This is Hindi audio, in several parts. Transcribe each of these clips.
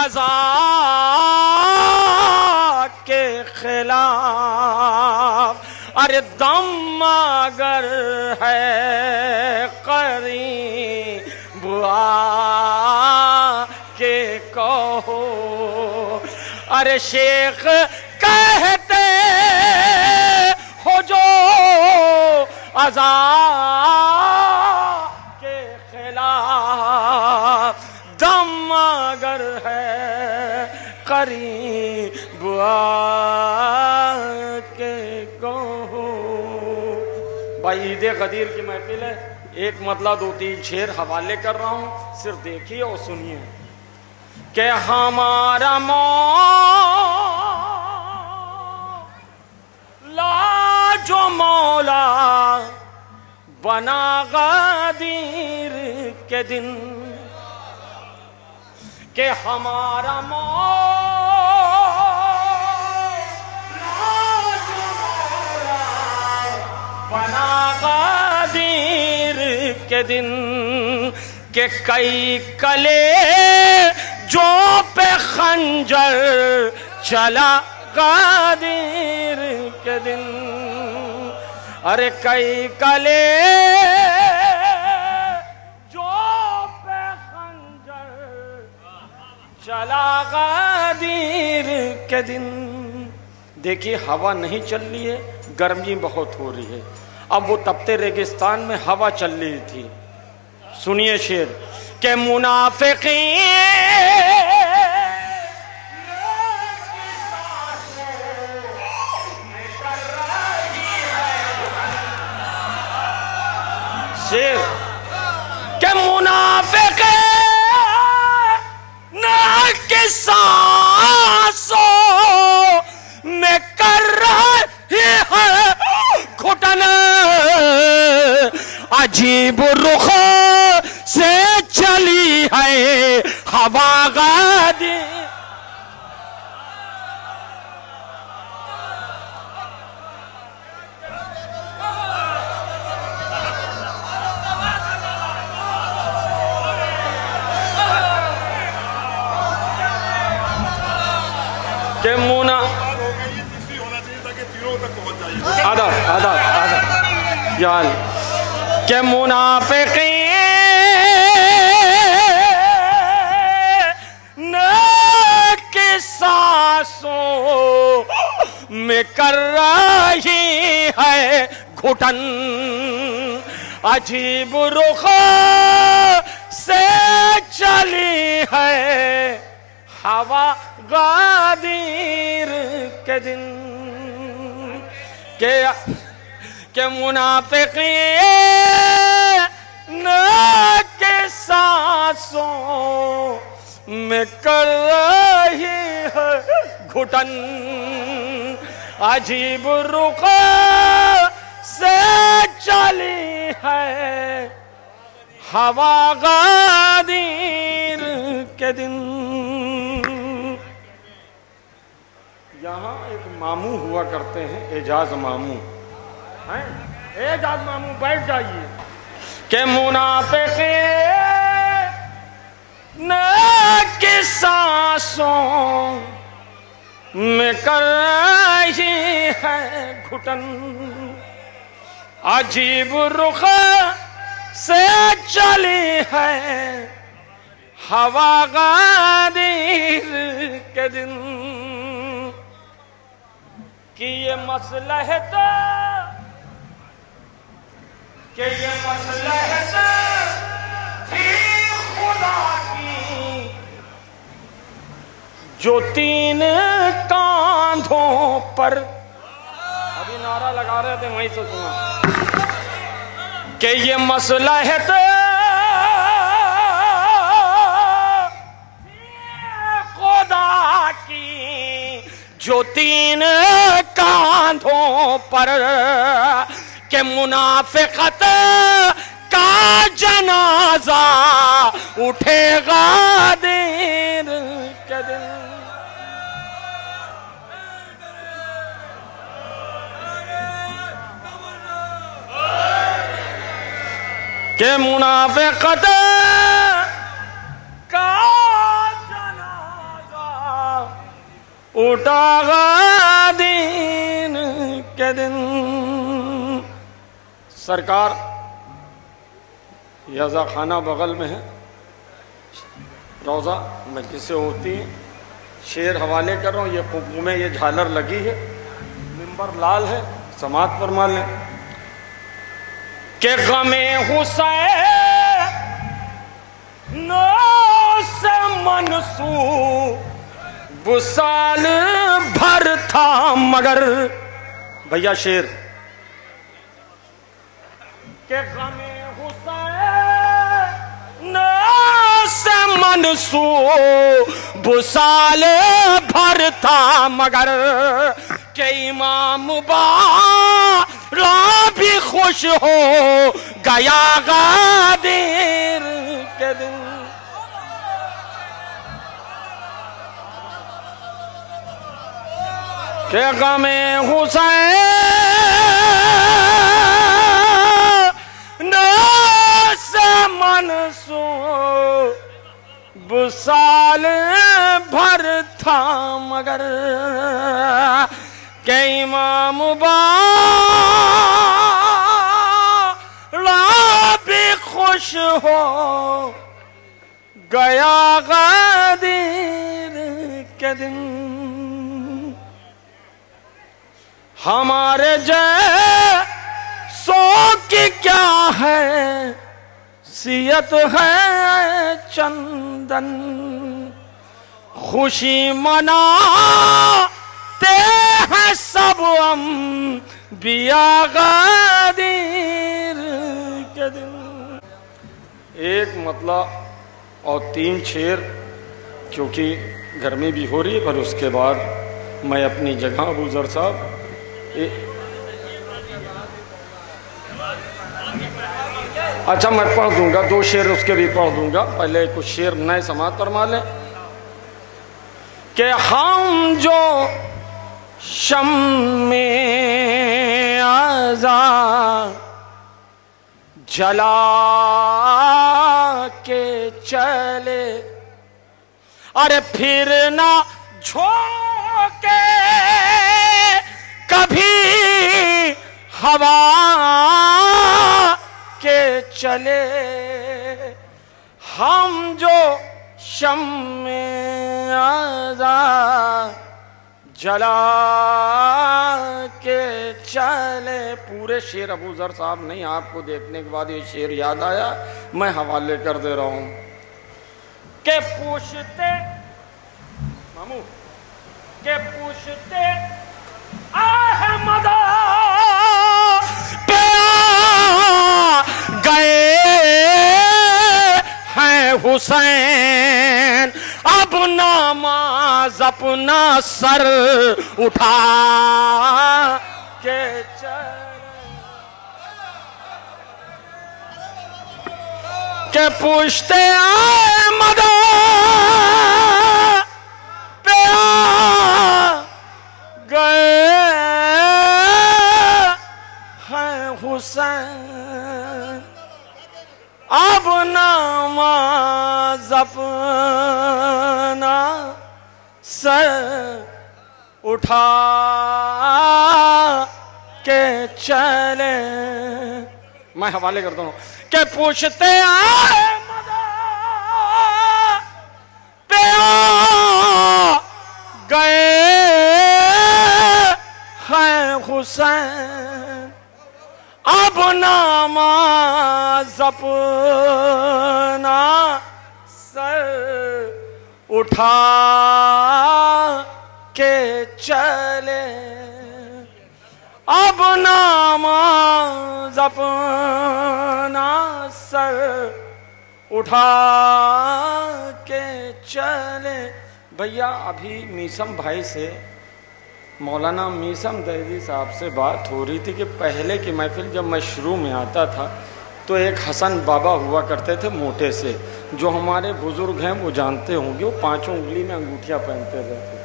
अज़ा के खिलाफ। अरे दम अगर है करीब आके कहो, अरे शेख कहते हो जो अज़ा के खिलाफ, दम अगर है करीब आके कहो। भाई ईद गदीर की महफिल है, एक मतलब 2-3 शेर हवाले कर रहा हूं, सिर्फ देखिए और सुनिए कि हमारा मौला जो मौला बना गदीर के दिन, के हमारा मौला जो मौला बना गदीर के दिन, के कई कले जो पे खंजर चला गदीर के दिन। अरे कई कले जो पे खंजर चला गदीर के दिन। देखिए हवा नहीं चल रही है, गर्मी बहुत हो रही है। अब वो तपते रेगिस्तान में हवा चल रही थी। सुनिए शेर के मुनाफिकीन शेर के मुनाफिकीन के सांसों में कर रही है घुटन, अजीब रुख से चली है हवा गदीर। के मुना आधा आधा आधा यार के मुनाफिकीन के सांसों में कर रही है घुटन, अजीब रुख से चली है हवा गदीर के दिन। के मुनाफिकीन के सांसों में कर रही है घुटन, अजीब रुख से चली है हवा गदीर के दिन। यहाँ एक मामू हुआ करते हैं, एजाज मामू हैं। एजाज मामू बैठ जाइए। के मुनाफिकीन की सांसों में कर रही है घुटन, अजीब रुख से चली है हवा गदीर के दिन। कि ये मसलहत थी खुदा की जो 3 कांधों पर, अभी नारा लगा रहे थे वहीं से सुना कि ये मसलहत खुदा की जो 3 कांधों पर, के मुनाफिकत का जनाजा उठेगा गदीर के दिन। के मुनाफिकत का जनाजा टूटा दीन के दिन। सरकार यज़ा खाना बगल में है, रोज़ा मजलिसें होती हैं, शेर हवाले कर रहा हूँ। ये कुकू में ये झालर लगी है, मिंबर लाल है, समात फरमा लें के गमे हुसैन से मनसूब साल भर था मगर। भैया शेर के गमे हुसैन से मनसूब साल भर था मगर के इमाम बारा भी खुश हो गया गादिर के दिन। के गमे हुसैन से मनसूब साल भर था मगर के इमाम बारा भी खुश हो गया गादिर के दिन। हमारे जैसों की क्या है सियत है चंदन, खुशी मनाते हैं सब अम्बिया गादिर के दिन। एक मतलब और 3 शेर, क्योंकि गर्मी भी हो रही है। पर उसके बाद मैं अपनी जगह अबू ज़र साहब अच्छा मैं पढ़ दूंगा, 2 शेर उसके भी पढ़ दूंगा। पहले कुछ शेर नए समात फरमा लें कि हम जो शम में आज़ा जला के चले, अरे फिर ना झोंके कभी हवा के चले। हम जो शम में आज़ा जला के चले। पूरे शेर अबू ज़र साहब नहीं, आपको देखने के बाद ये शेर याद आया, मैं हवाले कर दे रहा हूं के पूछते मामू के पूछते अहमदा पे गए हैं हुसैन, अब नमाज अपना सर उठा के के पूछते अहमदा पे गए हैं हुसैन, अब नमाज अपना सर उठा के चले। मैं हवाले करता हूँ के पूछते अहमद पे गए हैं हुसैन, अब नमाज अपना सर उठा के चले, अब नमाज अपना सर उठा के चले। भैया अभी मीसम भाई से, मौलाना मीसम दैदी साहब से बात हो रही थी कि पहले की महफिल जब मैं शुरू में आता था तो एक हसन बाबा हुआ करते थे मोटे से, जो हमारे बुजुर्ग हैं वो जानते होंगे, वो 5 उंगली में अंगूठियाँ पहनते रहते।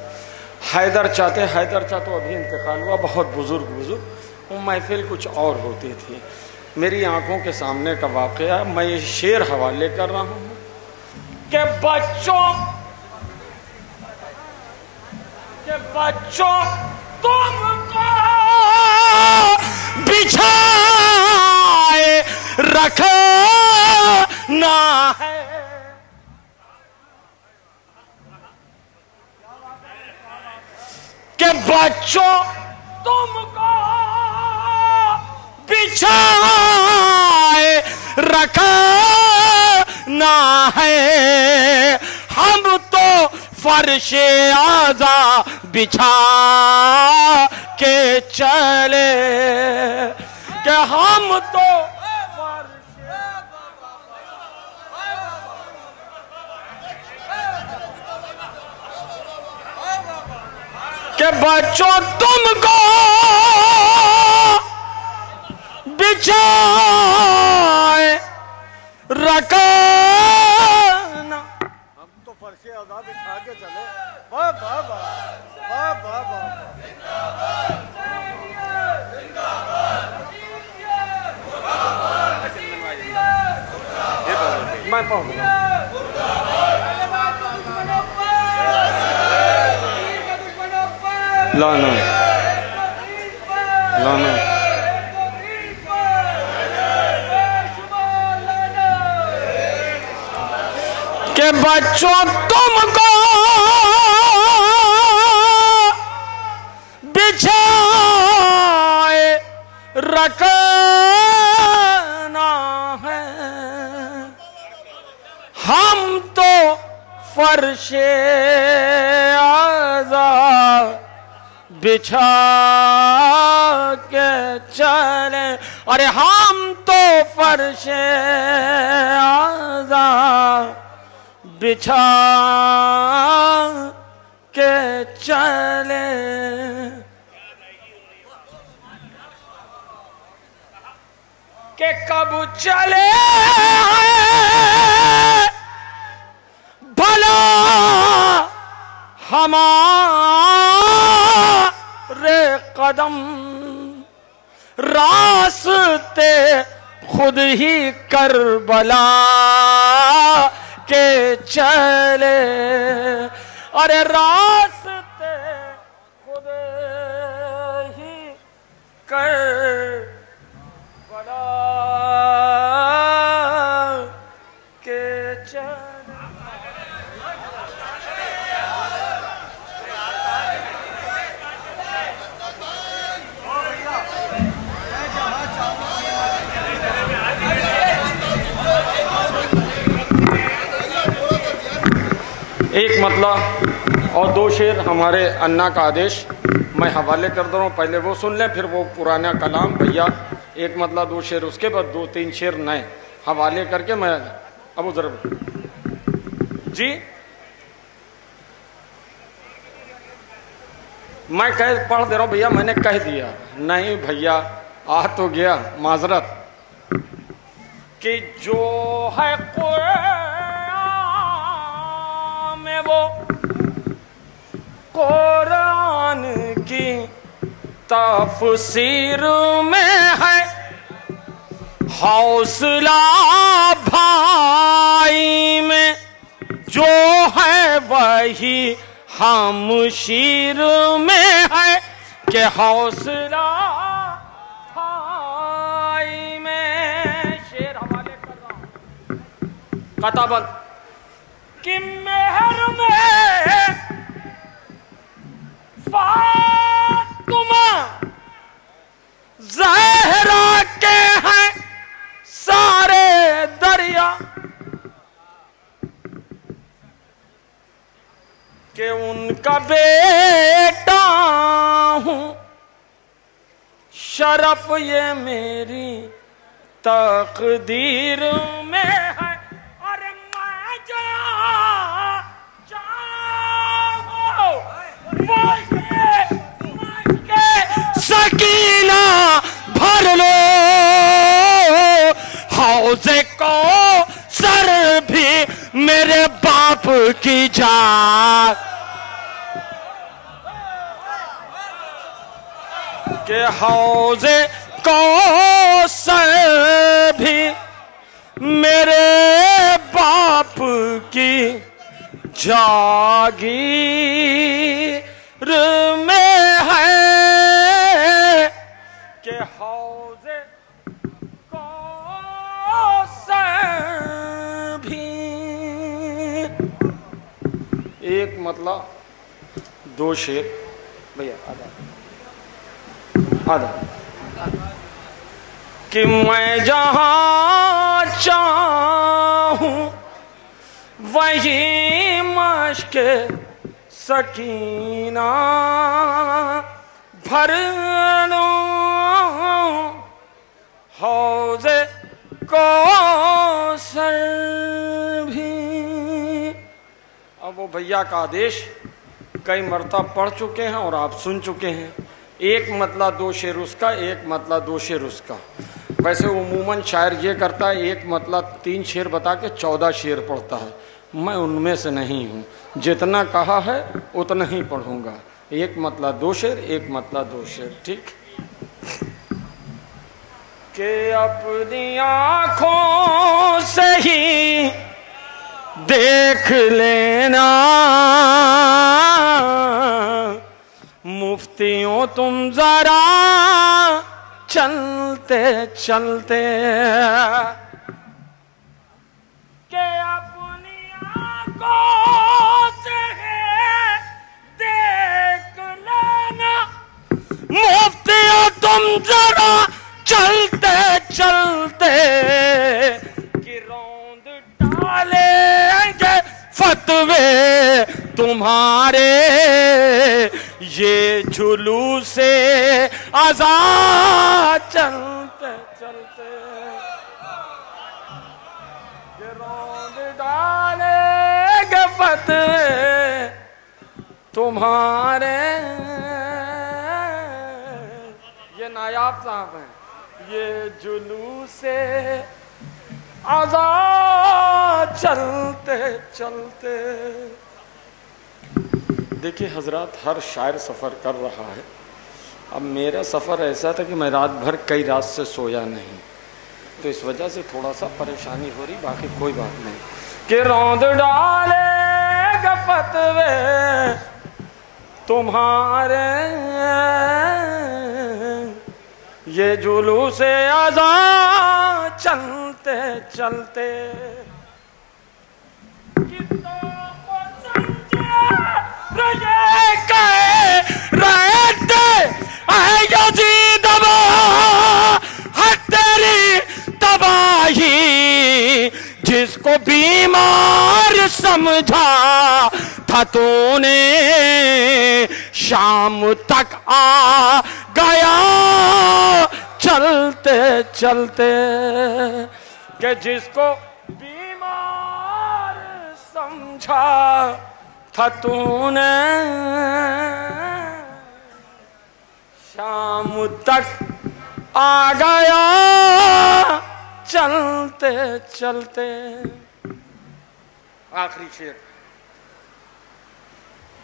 हैदर चाह तो अभी इंतकाल हुआ, बहुत बुजुर्ग। वो महफिल कुछ और होती थी। मेरी आंखों के सामने का वाक़या, मैं ये शेर हवाले कर रहा हूँ कि बच्चों के बच्चों तुमको बिछाए रखना है। के बच्चों तुमको बिछाए रखना है। हम तो फर्शे आज़ा बिछा के चले कि हम तो के बच्चों तुमको बिछाए रखना। हम तो फर्शे आज़ा बिछा के चले। वाह वाह वाह वाह वाह वाह। मैं पहुंच गया। लाना लाना के बच्चों तुमको बिछाए रखना है। हम तो फर्शे आज़ा बिछा के चले। अरे हम तो फर्शे आज़ा बिछा के चले। के कब चले भला हमारे कदम रास्ते खुद ही करबला के चले। अरे रास्ते खुद ही करबला के चले। एक मतलब और दो शेर हमारे अन्ना का आदेश मैं हवाले कर दे रहा हूँ। पहले वो सुन लें फिर वो पुराना कलाम भैया। एक मतलब दो शेर उसके बाद दो तीन शेर नए हवाले करके मैं अब उधर जी मैं कह पढ़ दे रहा हूँ भैया। मैंने कह दिया नहीं भैया आ तो गया माजरत कि जो है कुरान में वो कुरान की तफसीर में है। हौसला भाई में जो है वही हम शीर में है। कि हौसला भाई में शेर हवाले कर रहा हूं कताबत कि मेहर में फातिमा ज़हरा के हैं सारे दरिया। कि उनका बेटा हूं शरफ ये मेरी तकदीर में है। अरे मैं सकीना भर लो हौजे को सर भी मेरे बाप की जात। के हौजे को सर भी मेरे बाप की जागीर मतलब दो शेर भैया आधा कि मैं जहां चाहूं वही मश्क सकीना भर लूं हौज़े कौसर भी। अब वो भैया का आदेश कई मरतबा पढ़ चुके हैं और आप सुन चुके हैं। एक मतला दो शेर उसका, एक मतला दो शेर उसका। वैसे उमूमन शायर ये करता है एक मतला 3 शेर बता के 14 शेर पढ़ता है। मैं उनमें से नहीं हूँ, जितना कहा है उतना ही पढ़ूंगा। एक मतला दो शेर, एक मतला दो शेर, ठीक। के अपनी आँखों से ही देख लेना मुफ्तियों तुम जरा चलते चलते के अपनी आँखों से देख लेना मुफ्तियों तुम जरा चलते चलते कि रौंद डालेंगे फतवे तुम्हारे ये जुलूसे आज़ाद चलते चलते ये रौंद डालेंगे फतवे तुम्हारे। ये नायाब साहब हैं। ये जुलूसे आज़ाद चलते चलते। देखिए हजरत, हर शायर सफ़र कर रहा है। अब मेरा सफ़र ऐसा था कि मैं रात भर कई रात से सोया नहीं, तो इस वजह से थोड़ा सा परेशानी हो रही, बाकी कोई बात नहीं। कि रौंद डालेगा फतवे तुम्हारे ये जुलूसे आज़ाद चलते चलते। तबाही जिसको बीमार समझा था तूने शाम तक आ गया चलते चलते। कि जिसको बीमार समझा था तूने शाम तक आ गया चलते चलते। आखिरी शेर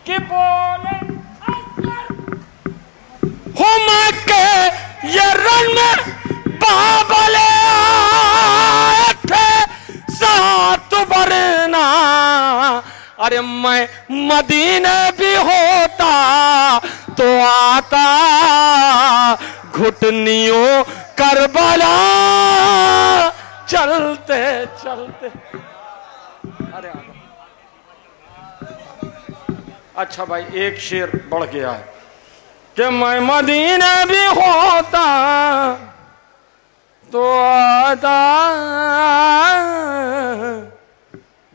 कि बोले हो मक्के ये रन में बाबले आए थे साथ वरना। अरे मैं मदीने भी होता तो आता घुटनियों करबला चलते चलते। अरे अच्छा भाई, एक शेर बढ़ गया है कि मैं मदीने भी होता तो आता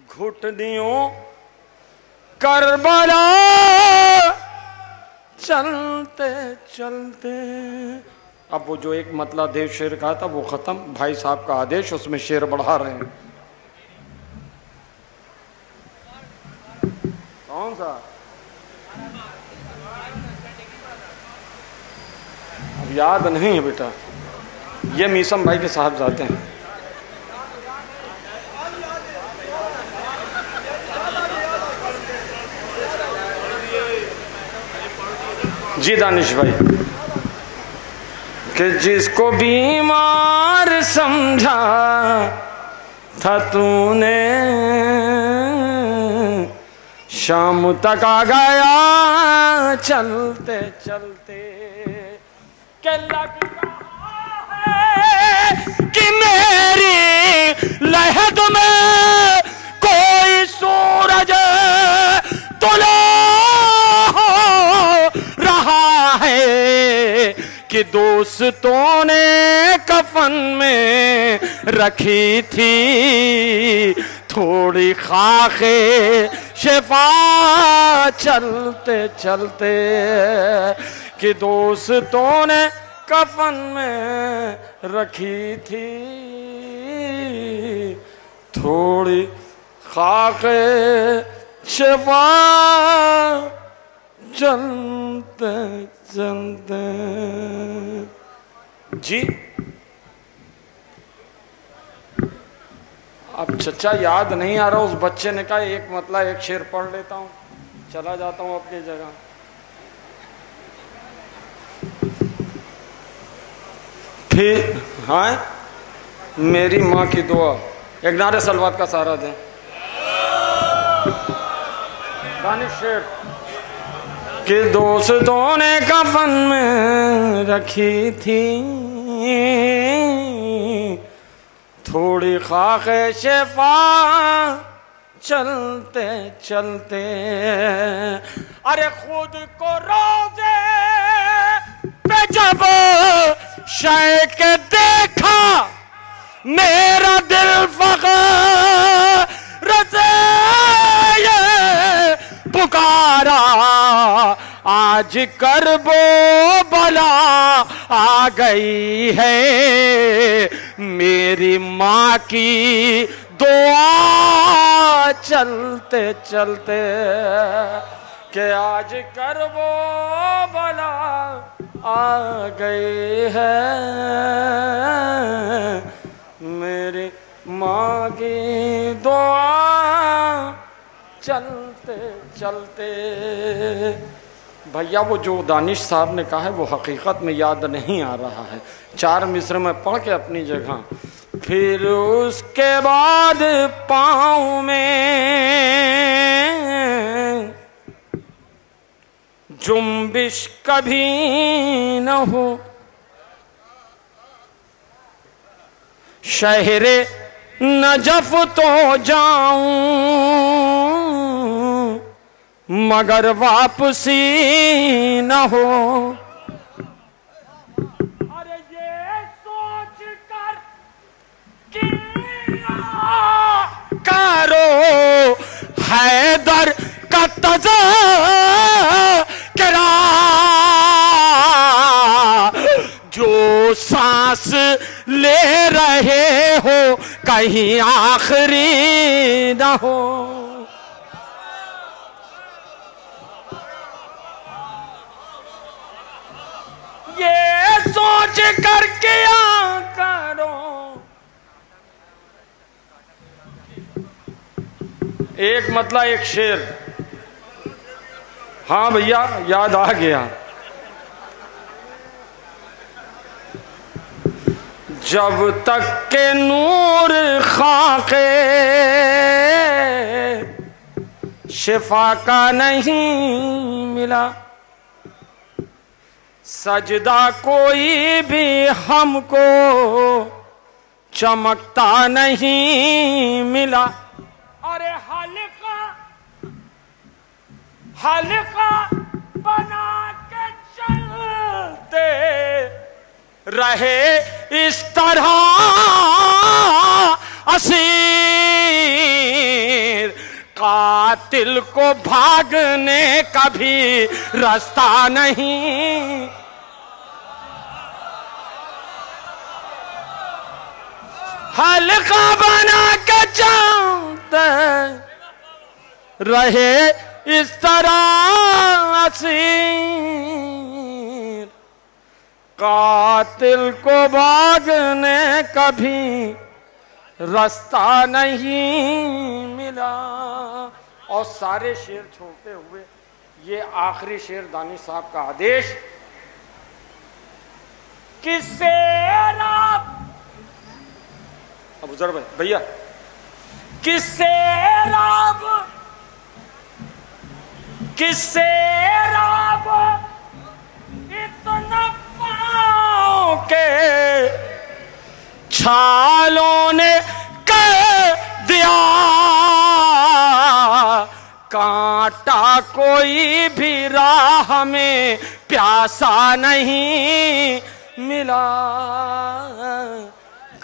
घुटनियों करबला चलते चलते। अब वो जो एक मतला देव शेर कहा था वो खत्म। भाई साहब का आदेश, उसमें शेर बढ़ा रहे हैं। कौन सा? अब याद नहीं है बेटा। ये मीसम भाई के साहब जाते हैं। जी दानिश भाई कि जिसको बीमार समझा था तूने शाम तक आ गया चलते चलते। के लग रहा है कि मेरी लहद में कोई सूरज तुला दोस्तों ने कफन में रखी थी थोड़ी खाके शिफा चलते चलते, कि दोस्तों ने कफन में रखी थी थोड़ी खाके शिफा चलते चलते। जी अब चचा याद नहीं आ रहा, उस बच्चे ने कहा एक मतलब एक शेर पढ़ लेता हूँ, चला जाता हूँ अपनी जगह। फिर हाँ, मेरी माँ की दुआ, एक नारे सलवात का सहारा दें। दानिश शेर कि दोस्तों ने कफन में रखी थी थोड़ी खाके शिफा चलते चलते। अरे खुद को रोजे पे जब शय के देखा मेरा दिल फख्र से ये पुकारा, आज करबो बला आ गई है मेरी माँ की दुआ चलते चलते, के आज करबो बला आ गई है मेरी माँ की दुआ चलते चलते। भैया वो जो दानिश साहब ने कहा है वो हकीकत में याद नहीं आ रहा है, 4 मिस्र में पढ़ के अपनी जगह। फिर उसके बाद पाँव में जुम्बिश कभी न हो, शहरे नजफ तो जाऊं मगर वापसी न हो। अरे ये सोच कर कि करो हैदर का तज़किरा, जो सांस ले रहे हो कहीं आखिरी न हो। ये सोच कर क्या करो। एक मतलब एक शेर, हाँ भैया याद आ गया। जब तक के नूर खाके शिफा का नहीं मिला, सजदा कोई भी हमको चमकता नहीं मिला। अरे हल्का हल्का बना के चलते रहे इस तरह असीर, कातिल को भागने का भी रास्ता नहीं। हल्का बना के चलते रहे इस तरह असीर, कातिल को भागने का भी रास्ता नहीं मिला। और सारे शेर छोड़ते हुए ये आखिरी शेर दानिश साहब का आदेश, किससे अब जर भैया किससे राब इतना पाँव के छालों ने कह दिया, कांटा कोई भी राह में प्यासा नहीं मिला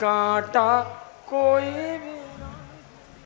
कांटा कोई भी